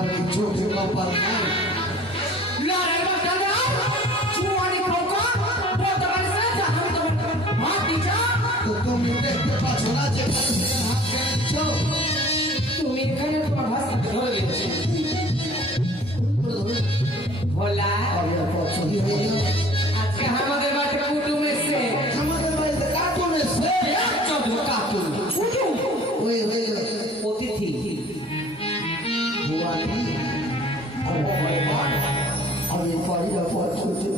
তোমার কি চোখে কপাল নাই? তো তুমি দেখতে পাচ্ছ না যে হাত কেড়েছ? তুমি এখানে তোমার ভাষা ধরে দিচ্ছি ভোলা আজকে আমাদের বাড়িতে কুটুম এসছে। আমাদের বাড়িতে কার্টুন এসছে। কার্টুন কুটুম ওই অতিথি আমি পারিনা পথ করছি।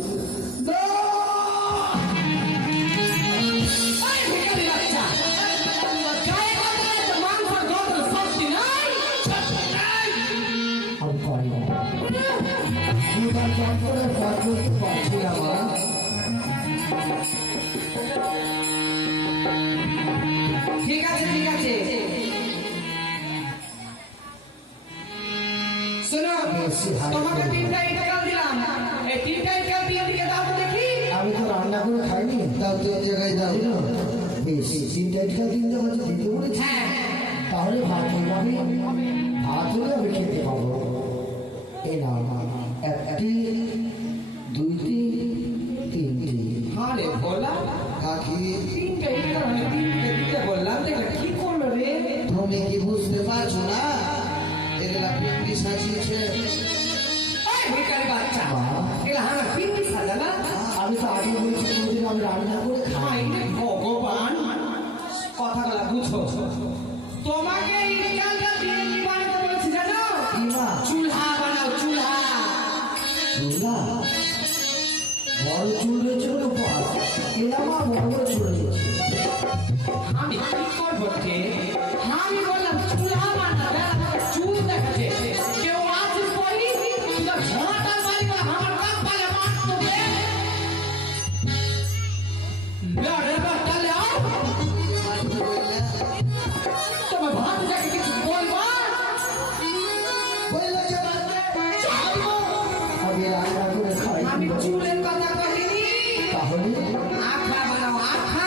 ঠিক আছে ঠিক আছে শোনো তোমাকে 3টা টাকা দিলাম এই 3টা টাকা দিয়ে দিকে দাও তো দেখি। আমি তো রান্না করে খাইনি, তাও তো এক জায়গায় দাও না। বেশ 3টা টাকা দিন তো হচ্ছে দিতে বলেছি। হ্যাঁ তাহলে ভাত আমি ভাত হলে আমি খেতে পাবো। এই না 1টি 2টি 3টি। আরে বলা কাকি 3টা টাকা মানে 3টা দিতে বললাম দেখো কি করলো রে। তুমি কি বুঝতে পারছো না? এগুলা পিন্ডি সাজিয়েছে। এই ভিখারি বাচ্চা এগুলা আমার পিন্ডি সাজা না। আমি তো আগে বলেছি কোনদিন আমি রান্না করে খাই। আইনে ভগবান কথাগুলা বুঝো। তোমাকে ইটালটা দিয়ে কি বানাতে বলেছি জানো? কি মা? চুলহা বানাও চুলহা। চুলা বড় চুল রয়েছে বলে উপহাস। এরা মা বড় বড় চুল রয়েছে। আমি কি করবো কে? আমি বললাম চুলহা বানাবে চুল দেখাচ্ছে কেউ আছে করি তো ঝাঁটা মারি করে আমার কাপ পালে মারতো বে লড়ে বাটালে আও তোমার ভাত দেখে কিছু বলবা বললো যে বাচ্চা আমি রান্না করে খাই। আমি চুলের কথা বলিনি। তাহলে আখা বানাও আখা।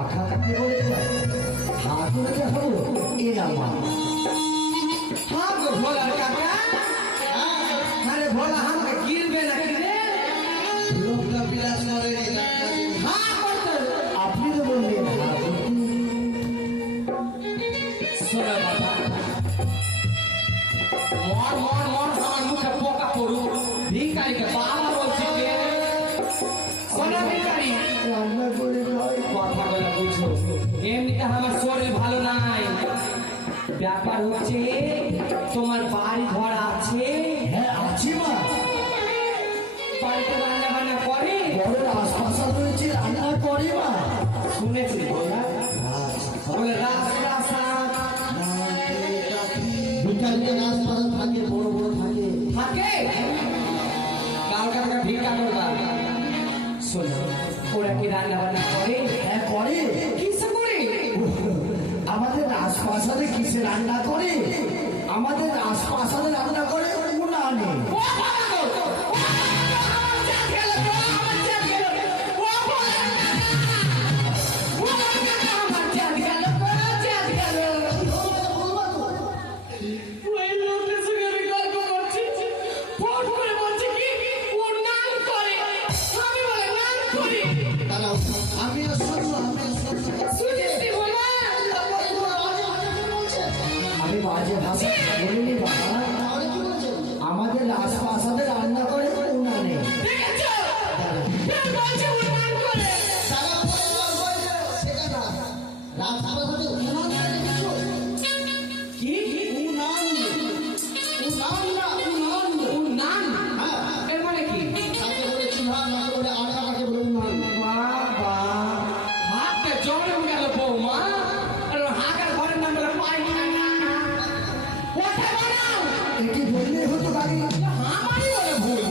আখা কাকে বলে হাত করে খাবো? এরা মা हाँ तो भोला काका अरे भोला हमके गिरबे ना गिरे লোকটা বিলাস করে हाँ करते আপনি তো বললেন सुना बाबा मोर मोर मोर हमार मुखे पोका पड़ू भिखारी के बाबा बोलছি যে সোনা ভিখারি রান্না করে খাই। কথাগুলো বুঝো এমনিতে আমার শরীর ভালো নাই ব্যাপার হচ্ছে তোমার বাড়ি ঘর আছে হ্যাঁ আছি মা। বাড়িতে রান্না বান্না করে ঘরের আশপাশ রয়েছে রান্না করে মা। শুনেছি বলে রাজপ্রাসাদ ভিখারিকে আশপাশ থাকে, বড় বড় থাকে। থাকে কার কাছে ভিক্ষা করবা শোনো ওরা কি রান্না বান্না করে হ্যাঁ করে। কিসে করে আমাদের আশপাশে কিসে রান্না করে? আমাদের আশপাশে রান্না করে উনানে। আমিও শুনবো, আমি বাজে ভাষা বলিনি বাবা। আমাদের আশপাশে রান্না করে উনানে। কি উনান উনান না উনান উনান এর মানে কি বাবা হাতকে জড়ে গেল বৌমা আর হাতের ঘরের নাম বলে পাই না কোথায় বানাও এটি বললে হতো গাড়ি। আমারই বলে ভুল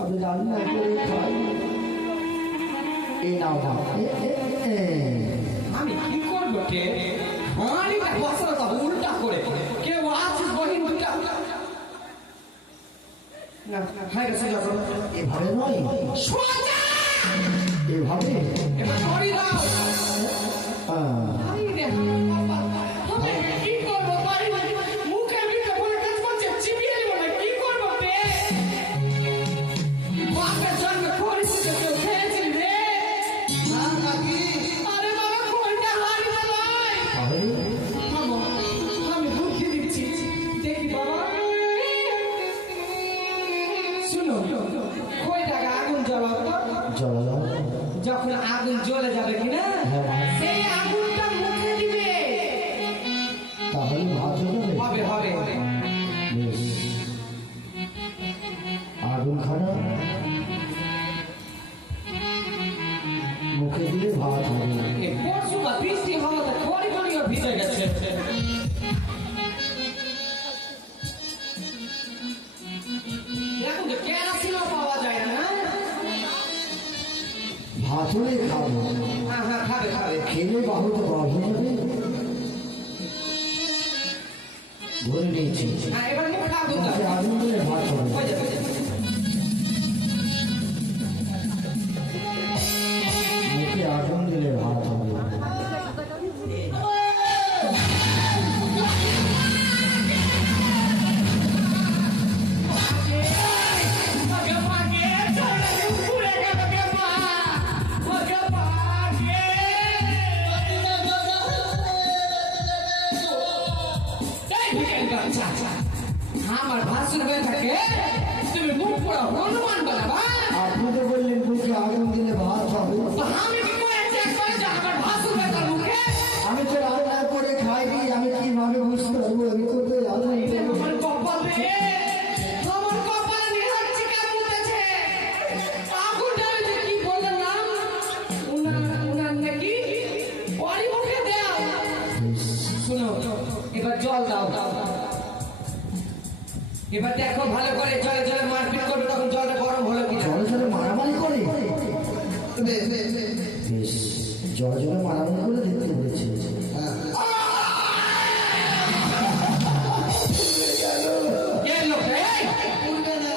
আমি রান্না করে খাই। এই নাও নাও আমি কি করবো কে হাঁড়িটা বসা উল্টা করে কেউ আছিস বহিন দুটা না হাই রে সোজা করো এভাবে নয়, সোজা এভাবে। এবার করি দাও হ্যাঁ হাই রে দিলে বাহুতে বাহু যাবে। ধরে নিয়েছি, হ্যাঁ এবার মুখ আগুন দাও। মুখে আগুন দিলে ভাত হবে। হয়ে যাবে। মুখে আগুন দিলে ভাত হবে। আমার ভাসুর হয়ে থাকে তুমি মুখ পড়া হনুমান বানাবা। আপনি তো বললেন মুখে আগুন দিলে ভাত হবে। আমি কি করেছি একবার যে আমার ভাসুর হয়ে তার মুখে? আমি তো রান্না করে খাইনি, আমি কিভাবে বুঝতে পারবো? আমি তো জানি না। আমার কপালে আমার কপালে নিহাচ্ছি কেমন উঠেছে। আগুনটা ওই যে কি বললাম না উনার নাকি পরি মুখে দেও। শোনো এবার জল দাও। এবার দেখো ভালো করে জলে জলে মারপিট করবে তখন জলটা গরম হলো কি জলে জলে মারামারি করে? বেশ, জলে জলে মারামারি করে দেখতে পেরেছি।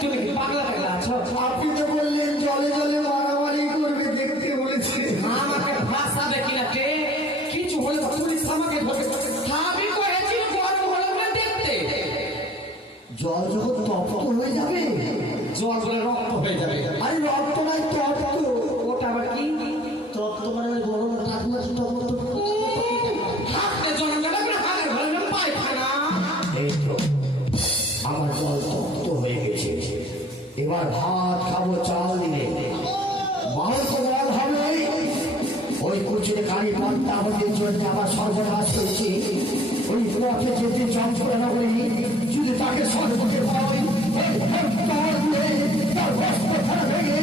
তুমি কি পাগলা পাগলা আছো? আপনি তো বললেন জলে জলে মারামারি করবে দেখতে বলেছি। আমাকে ভাসাবে কিনা কে? কিছু হলে পুলিশ আমাকে ধরবে। আমি করেছি গরম হলো না দেখতে। জল যখন তপ্ত হয়ে যাবে, জল বলে রক্ত হয়ে যাবে। আরে রক্ত নাই, তপ্ত। ওটা আবার কি? তপ্ত মানে ওই গরম ঠাকুমা তপ্ত। হাতে জল যাবে না, হাতের ঘরে যাবে পায়খানা। এই তো আমার জল তপ্ত হয়ে গেছে। এবার ভাত খাবো চাল দিলে। মাংস বল হবে। ওই কুচির গাড়ি পান্তা আমাদের জন্য আমার সর্বনাশ হয়েছে। ওই পথে যেতে যন্ত্রণা করি, যদি তাকে সর্বকে পাই তার বস্ত্র ফেলা ভেঙে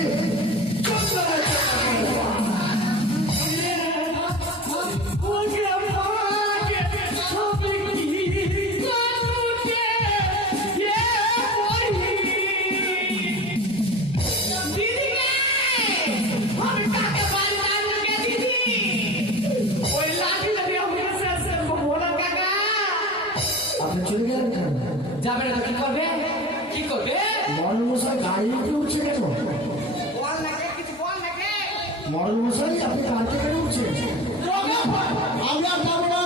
আপনি চলে গেলেন কেন? যাবে না তো কি করবে? কি করবে? মরণ মশাই গাড়ি উঠে উঠছে কেন? বল নাকি কিছু বল নাকি? মরণ মশাই আপনি গাড়িতে কেন উঠছেন? আমরা পাবো না,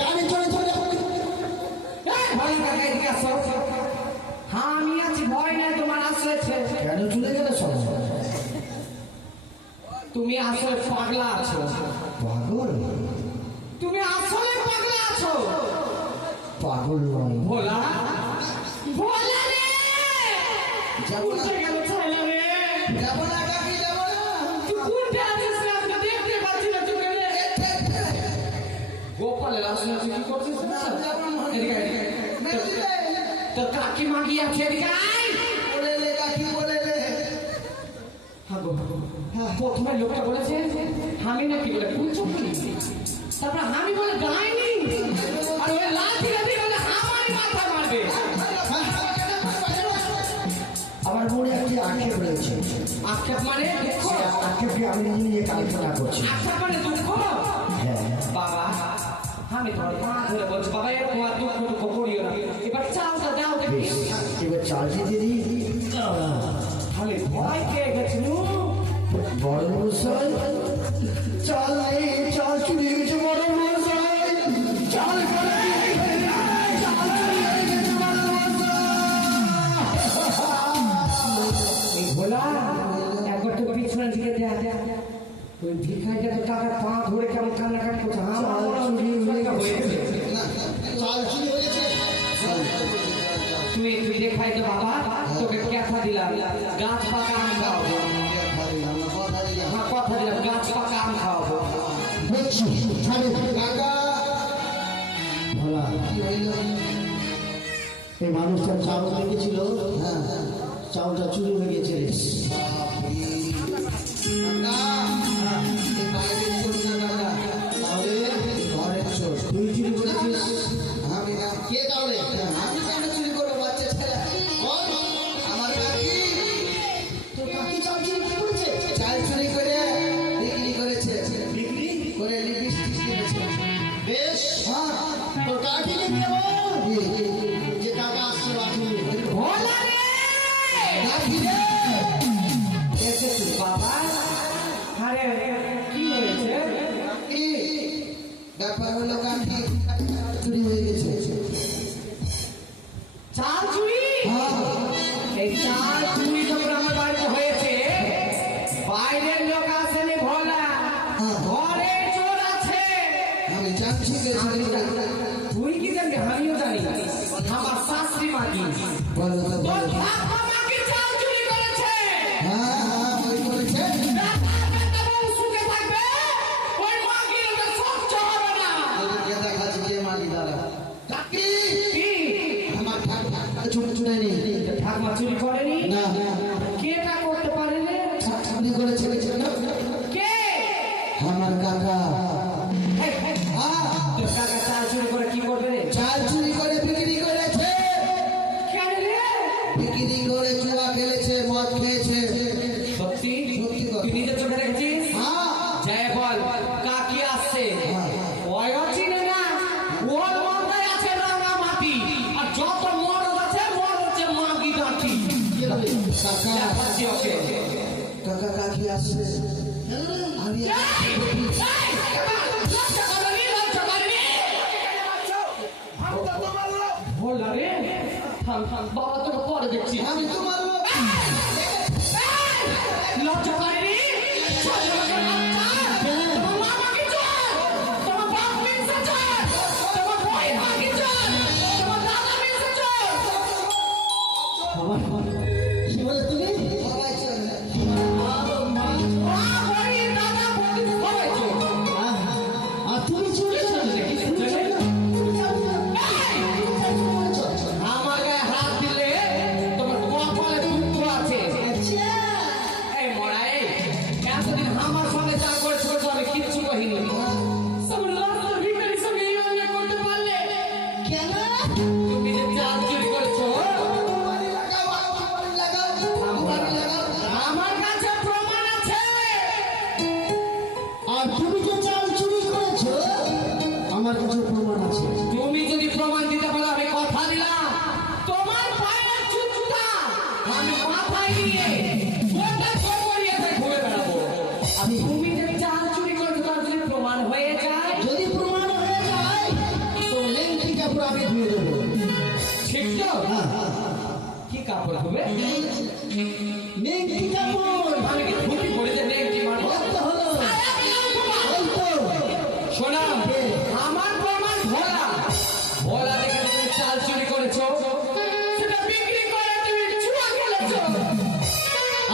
গাড়ি চলে চলে ভয় কাকা এদিকে আসো। হ্যাঁ আমি আছি, ভয় নাই, তোমার আশ্রয় ছে। কেন চলে গেলে সব? তুমি আসলে পাগলা আছো। পাগল? তুমি আসলে পাগলা আছো। পাগল নয়। ভোলা ভোলা রে যাবো না। উঠে গেল ছাইলা রে। যাবো না কাকি, যাবো না। তুই কোনটা আছিস রে? আমি তো দেখতে পাচ্ছি না তোকে রে। গোপালের আসলে তুই কি করছিস না? এদিকে আয়, এদিকে আয়। তোর কাকি মাগি আছে, এদিকে আয়। বলে লে কাকি, বলে লে। হ্যাঁ গো, প্রথমে লোকটা বলেছে আমি নাকি বলে পুলিশ পুলিশ, তারপর আমি বলে গাইনি, আর ওই লাঠি লাঠি বলে আমারই মাথা মারবে। আমার মনে একটি আক্ষেপ রয়েছে। আক্ষেপ মানে দুঃখ? সে আক্ষেপকে আমি নিয়ে কাল্পনা করছি। আক্ষেপ মানে দুঃখ? হ্যাঁ, বাবা আমি তোমার পা ধরে বলছি বাবা এরকম আর দুঃখ দুঃখ করিও না, এবার চালটা দাও দেখি। বেশ, এবার চালটি দিয়ে দিই। খালি ভয় পেয়ে গেছিল। বড় মশাই চাল নেই, চাল চুরি গেছে। বড় মশাই চাল করে দিয়ে গেছে, চাল চুরি হয়ে গেছে বড় মশাই। ভোলা একবার তো পিছনের দিকে দেয়া, ওই ভিখারিটা তো টাকা পা ধরে কেমন কান্নাকাটি করছে। আমার মনে হয় ভিখারিটা হয়ে গেছে। চাল চুরি হয়েছে। তুই দেখাই তো বাবা, তোকে কথা দিলাম গাছ পাকা আম খাওয়াবো। হ্যাঁ কথা দিলাম গাছ পাকা আম খাওয়াবো। বলছি কাকা ভোলা, কি হইল? এই মানুষটা চাল রেখেছিল, হ্যাঁ চালটা চুরি হয়ে গেছে। তাহলে ঘরের চোর তুই চুরি করেছিস? আমি না, কে তাহলে? আমি কেন চুরি করবো? বাচ্চা ছেলে আমার কাকি। তোর কাকি চাল চুরি করেছে? চাল চুরি করে বিক্রি করেছে, বিক্রি করে তো কাঠিকে দিয়ে বল যে কাকা আসছে বাকি ভোলা রে কাঠি রে এসেছিস বাবা আরে কি হয়েছে কি ব্যাপার হলো কাঠি চুরি হয়ে গেছে চাল চুরি হ্যাঁ এই চাল চুরি যখন আমার বাড়িতে হয়েছে বাইরের লোক আসেনি ভোলা ঘরে চোর আছে আমি জানছি যে চুরি করে তুই কি জানি আমিও জানি আমার শাশুড়ি মা কি বলো তো তোর বলো। ঠাকুমা কি চাল চুরি করেছে হ্যাঁ হ্যাঁ ওই করেছে সুখে থাকবে ওই মা কি সহ্য হবে না ওদেরকে দেখাচ্ছি কে মালি দাঁড়া কি কি আমার ঠাকুমা চুরি চুরি নেই ঠাকুমা চুরি করেনি না কেটা করতে পারে রে চুরি করেছে কে আমার কাকা এই, এই, হ্যাঁ তোর কাকা চাল চুরি করে কি করবে রে চাল চুরি করে বিক্রি করেছে কেন রে বিক্রি করে জুয়া খেলেছে মদ খেয়েছে সত্যি সত্যি কথা। তুই নিজের চোখে দেখেছিস হ্যাঁ জয় বল কাকি আসছে হ্যাঁ। ওই চিনে না ওর মাথায় আছে রাঙা মাটি আর যত মরদ আছে মরদ হচ্ছে মাগি ডাঁটি কাকা দেখাচ্ছি ওকে কাকা কাকি আসছে আমি বললা রে থাম থাম বাবা তোকে পরে দেখছি আমি তোমার লোক লজ্জা করেনি কি বলে তুমি সবাই চলে আর তুমি চলে আমার গায়ে হাত দিলে তোমার কপালে দুঃখ আছে এই মরা এই এতদিন আমার সঙ্গে যা করেছো আমি কিচ্ছু কহিনি করতে পারলে কেন তুমি যে চাল চুরি করেছো আমার কাছে প্রমাণ আছে আর তুমি যে চাল চুরি করেছো আমার কাছে প্রমাণ আছে তুমি যদি প্রমাণ দিতে পারো আমি কথা দিলাম তোমার পায়ের জুতা আমি মাথায় নিয়ে গোটা কবরিয়াতে ঘুরে বেড়াবো আর তুমি যে চাল চুরি করেছো তার যদি প্রমাণ হয়ে যায় যদি প্রমাণ হয়ে যায় তো লেংটি কাপড় আমি ধুয়ে দেবো ঠিক তো কি কাপড় হবে লেংটি কাপড় আমি কি ধুতি পরে যে নেংটি মারবো ওই তো হলো ওই তো শোনা আমার প্রমাণ ভোলা ভোলা দেখে তুমি চাল চুরি করেছো সেটা বিক্রি করে তুমি জুয়া খেলেছো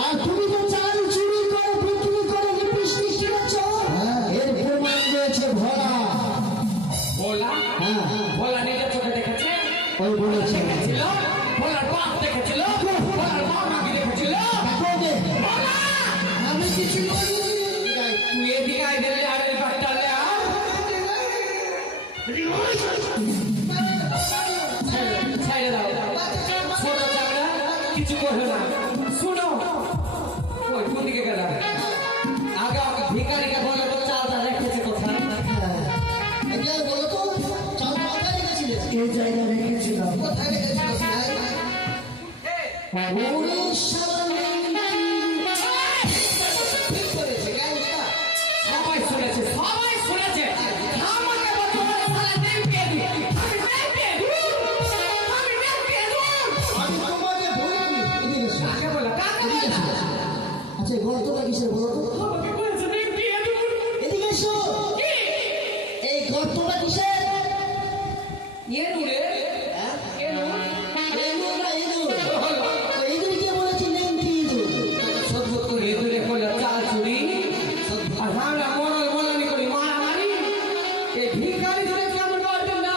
আর তুমি যে চাল চুরি করে বিক্রি করে লিপস্টিক কিনেছো এর প্রমাণ দিয়েছে ভরা ভোলা হ্যাঁ ভোলা নিজের চোখে দেখেছে ওই বলেছে দেখেছিল ভোলার বাপ দেখেছিল ভোলার মামা কি দেখেছিল কবে? ভোলা! আমি কিছু করিনি তুই এদিকে আয় দিলে আর এই বাড়িটা লে আর। ছেড়ে দাও ছোট চামড়া কিছু করবে না শুনো ওই কোন দিকে গেল আগে আমাকে ভিকারিকে বলে তো চালটা রেখেছে কোথায় এগুলো বলো তো চাল কোথায় রেখেছিলে এই জায়গায় রেখেছিলাম কোথায় রেখেছিলে ওরে শালা ঠিক করেছে কেন এটা সবাই শুনেছে আমাকে বলছো বলে সালা নেই পেয়ে দিই আমি নেই পেয়ে দিই আমি নেই পেয়ে দিই আমি তোমাকে বলিনি এদিকে এসো। কাকে বলা আচ্ছা গল্পটা কিসের বলো তো আমাকে বলছো নেই পেয়ে দিই এদিকে এসো এই গল্পটা কিসের এনুরে এনু এগুলো না এগুলো এগুলো কে বলেছি লেংটি ইঁদুর সহ্য করে এনুরে বলে চাল চুরি আর আমরা মরল মলানি করি মারামারি এই ভিখারি ধরে কেমন করতে না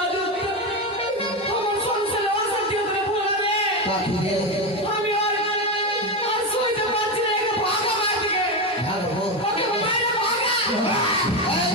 আমার সংসারে অশান্তি হতে বলবে পাখি রে আমি আর সইতে পারছি না একে ভাগা মাটিকে ভাগবো ওকে মাইরে ভাগা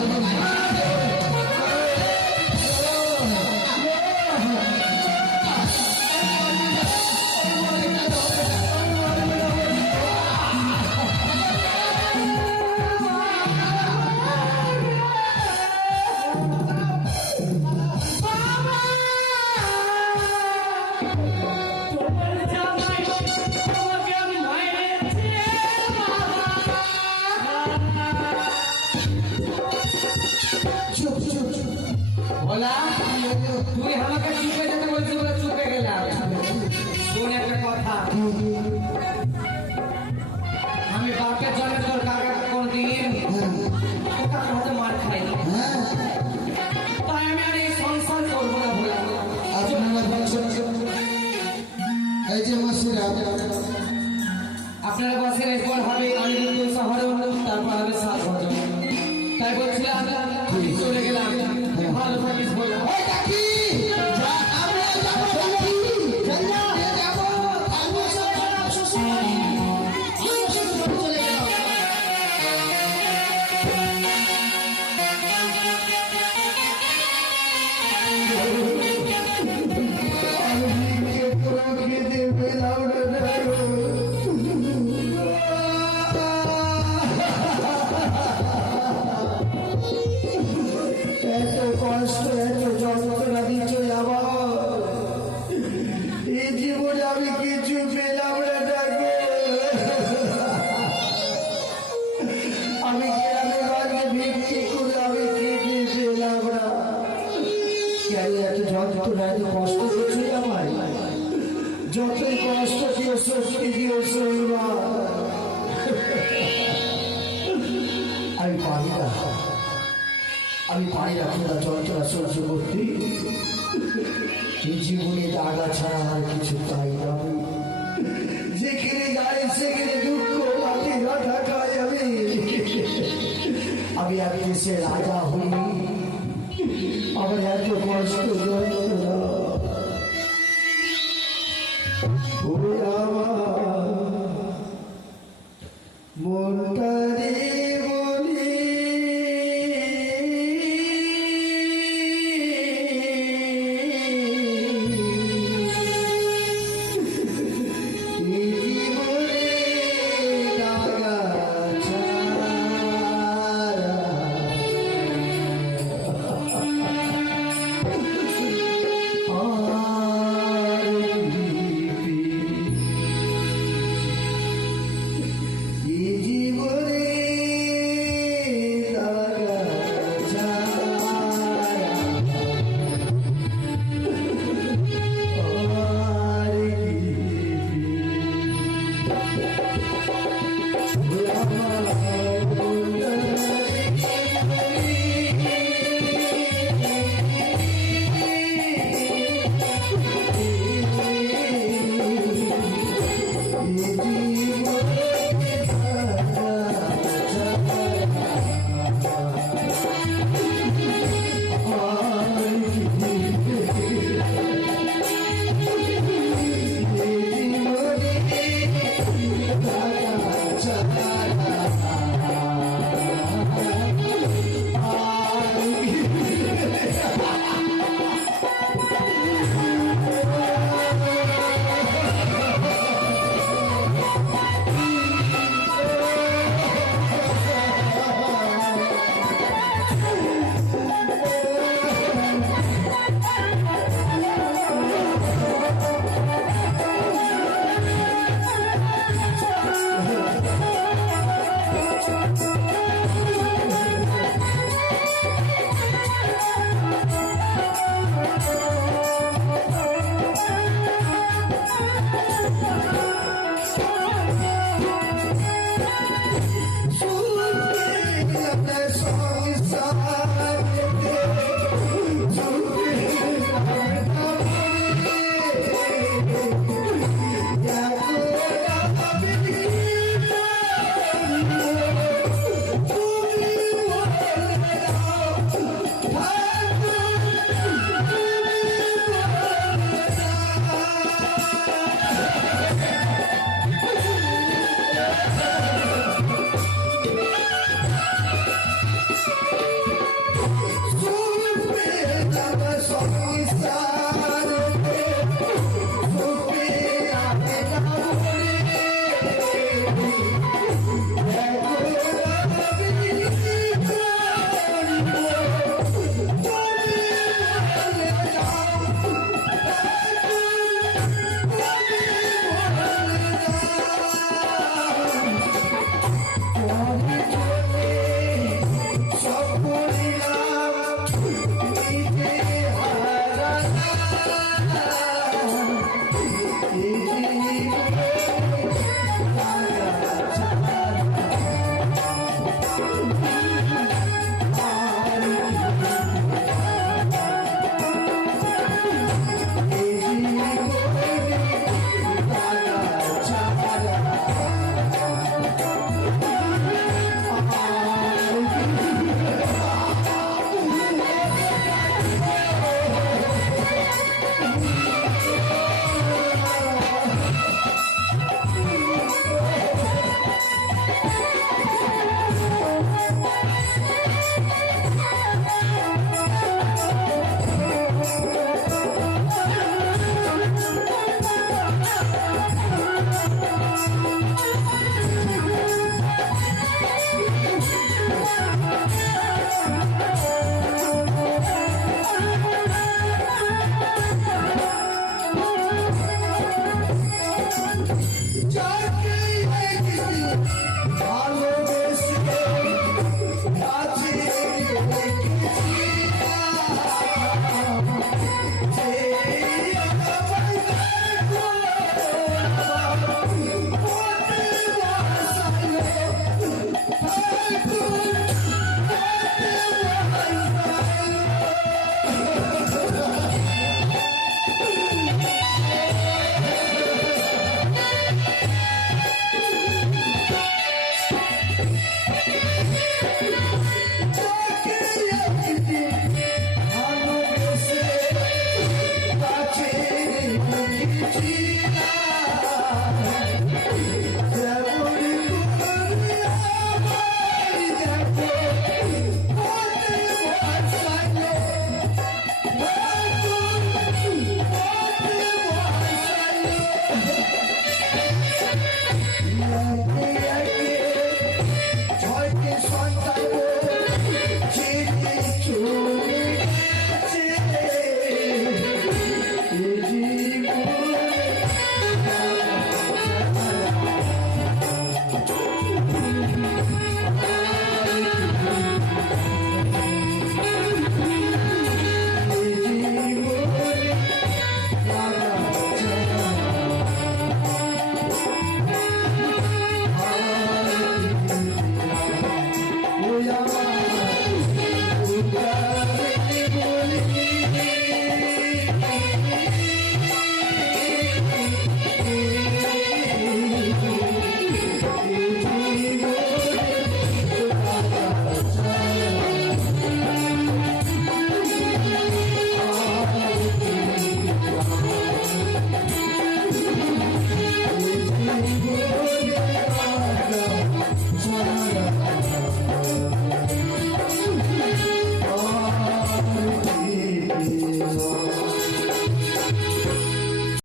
বলা তুই আমাকে চুপে যেতে বলছিস বলে চুপে গেলাম শোন একটা কথা আমি বাপের জন্য তোর কাকা কোনদিন কাকার হাতে মার খাইনি হ্যাঁ তাই আমি আর এই সংসার করবো না বলে আপনারা বলছেন এই যে মাসিরা আপনারা বসেন এরপর হবে আলিপুর শহরে তারপর হবে সাত ভজন তাই বলছিলাম আমি চলে গেলাম ভালো থাকিস বলে ওই কাকি যা আমরা যাব কাকি চল যা যাব আমি সব শ্বশুর বাড়ি আমি শ্বশুর বাড়ি চলে গেলাম এত কষ্ট এত যন্ত্রণা দিচ্ছ আমার এই জীবনে আমি কিছু পেলাম না ডাকো আমি গ্রামে বাড়িয়ে বিক্রি করে আমি কিছু পেলাম না কেন এত যন্ত্রণা এত কষ্ট দিচ্ছি আমার যতই কষ্ট দিও শক্তি দিও শৈবা আমি পারি না আমি পারি না খোদা যন্ত্রণা সহ্য করতে এই জীবনে দাগা ছাড়া আর কিছু পাই না আমি যেখানে গায়ে সেখানে দুঃখ লাঠি রাখা খাই আমি দেশের রাজা হই